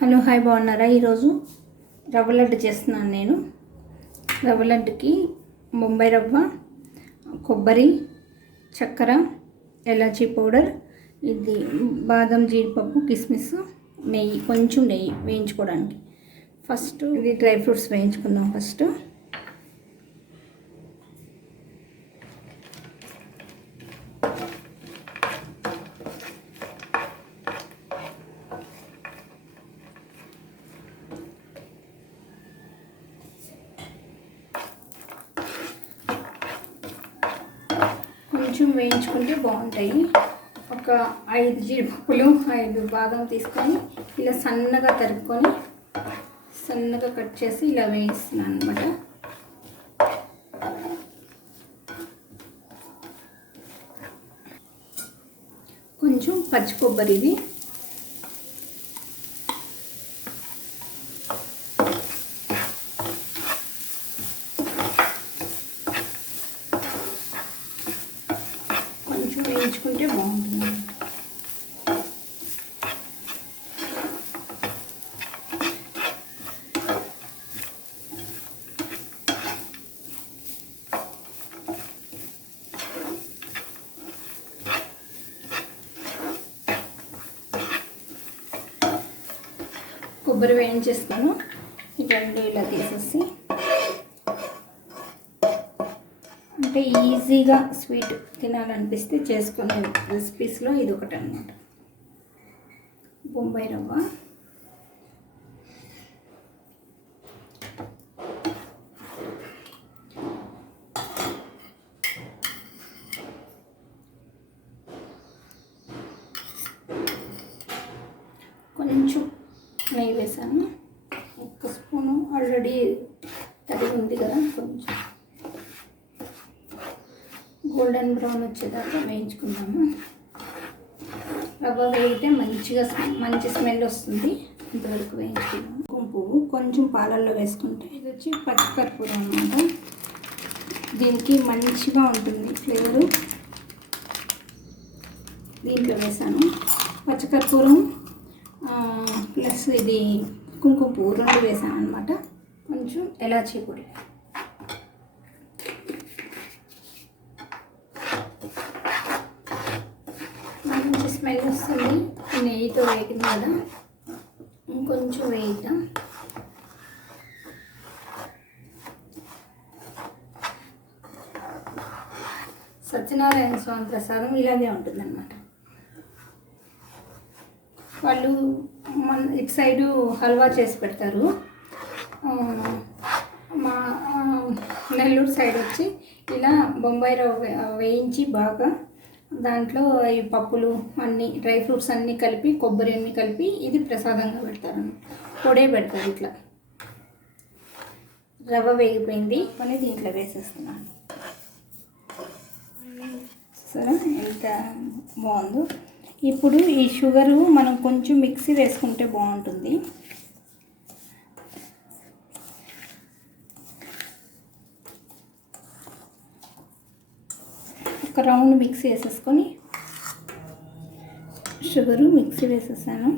Hello hi బాగున్నారా? ఈరోజు రవ్వ లడ్డు చేస్తున్నాను నేను. రవ్వ లడ్డుకి బొంబాయి రవ్వ, కొబ్బరి, చక్కెర, ఎలాచీ పౌడర్, ఇది బాదం, జీడిపప్పు, కిస్మిస్, నెయ్యి, కొంచెం నెయ్యి వేయించుకోవడానికి. ఫస్ట్ ఇది డ్రై ఫ్రూట్స్ వేయించుకుందాం. ఫస్ట్ కొంచెం వేయించుకుంటే బాగుంటాయి. ఒక 5 జీడిపప్పులు, 5 బాదం తీసుకొని ఇలా సన్నగా తరుక్కొని సన్నగా కట్ చేసి ఇలా వేయిస్తున్నాను అనమాట. కొంచెం పచ్చి కొబ్బరి, ఇది కొంచెం వేయించుకుంటే బాగుంటుంది. కొబ్బరి వేయించేస్తాను. ఈ రెండు ఇలా తీసేసి, అంటే ఈజీగా స్వీట్ తినాలనిపిస్తే చేసుకునే రెసిపీస్లో ఇది ఒకటి అన్నమాట. బొంబాయి రవ్వ, కొంచెం నెయ్యి వేసాను, 1 స్పూను. ఆల్రెడీ తడి ఉంది కదా, కొంచెం గోల్డెన్ బ్రౌన్ వచ్చేదాకా వేయించుకుందాము. రవ్వ వేయితే మంచి స్మెల్ వస్తుంది. ఇంతవరకు వేయించుకుందాము. పువ్వు కొంచెం పాలల్లో వేసుకుంటే, ఇది వచ్చి పచ్చికర్పూరం అన్నమాట. దీనికి మంచిగా ఉంటుంది ఫ్లేవరు. దీంట్లో వేసాను పచ్చికర్పూరం ప్లస్ ఇది కుంకుమ పువ్వు 2 వేసాను అనమాట. కొంచెం ఎలాచీ పొడి, మంచి స్మెల్ వస్తుంది. నెయ్యితో వేగింది కదా, ఇంకొంచెం వేయిద్దాం. సత్యనారాయణ స్వామి ప్రసాదం ఇలాగే ఉంటుందన్నమాట. వాళ్ళు ఇటు సైడు హల్వా చేసి పెడతారు. మా నెల్లూరు సైడ్ వచ్చి ఇలా బొంబాయి రవ్వ వేయించి బాగా దాంట్లో ఈ పప్పులు అన్నీ, డ్రై ఫ్రూట్స్ అన్నీ కలిపి, కొబ్బరి అన్నీ కలిపి ఇది ప్రసాదంగా పెడతారు. పొడే పెడతారు. ఇట్లా రవ్వ వేగిపోయింది అని దీంట్లో వేసేస్తున్నాను. సరే, ఎంత బాగుందో. ఇప్పుడు ఈ షుగరు మనం కొంచెం మిక్సీ వేసుకుంటే బాగుంటుంది. ఒక రౌండ్ మిక్సీ వేసేసుకొని, షుగరు మిక్సీ వేసేసాను.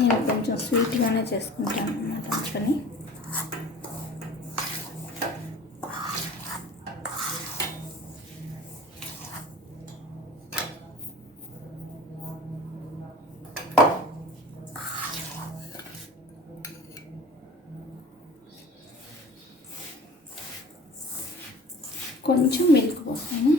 నేను కొంచెం స్వీట్గానే చేసుకుంటాను అన్నమాట. అందుకని కొంచెం మిల్క్ పోసాను.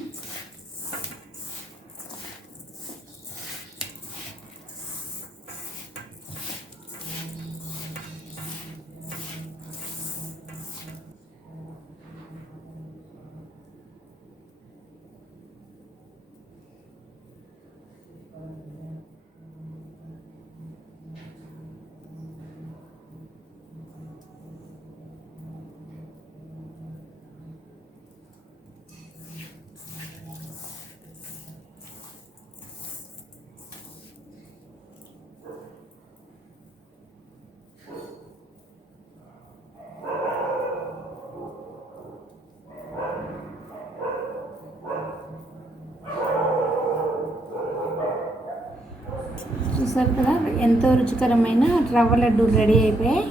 చూసారు కదా, ఎంతో రుచికరమైన రవ్వ లడ్డు రెడీ అయిపోయాయి.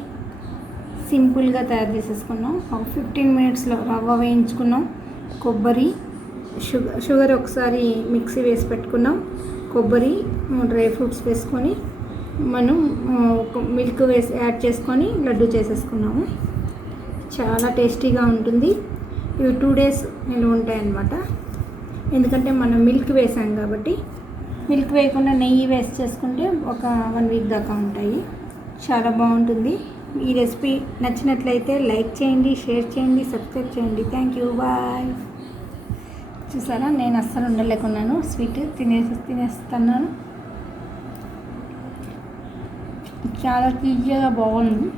సింపుల్గా తయారు చేసేసుకున్నాం. ఒక 15 మినిట్స్లో రవ్వ వేయించుకున్నాం, కొబ్బరి, షుగర్ ఒకసారి మిక్సీ వేసి పెట్టుకున్నాం, కొబ్బరి, డ్రై ఫ్రూట్స్ వేసుకొని మనం ఒక మిల్క్ వేసి యాడ్ చేసుకొని లడ్డు చేసేసుకున్నాము. చాలా టేస్టీగా ఉంటుంది. ఇవి 2 days నిల్వ ఉంటాయన్నమాట. ఎందుకంటే మనం మిల్క్ వేసాం కాబట్టి. మిల్క్ వేయకుండా నెయ్యి వేసి చేసుకుంటే ఒక 1 week దాకా ఉంటాయి. చాలా బాగుంటుంది. ఈ రెసిపీ నచ్చినట్లయితే లైక్ చేయండి, షేర్ చేయండి, సబ్స్క్రైబ్ చేయండి. Thank you, bye. చూసారా, నేను అస్సలు ఉండలేకున్నాను. స్వీట్ తినేస్తున్నాను. చాలా తీయగా బాగుంది.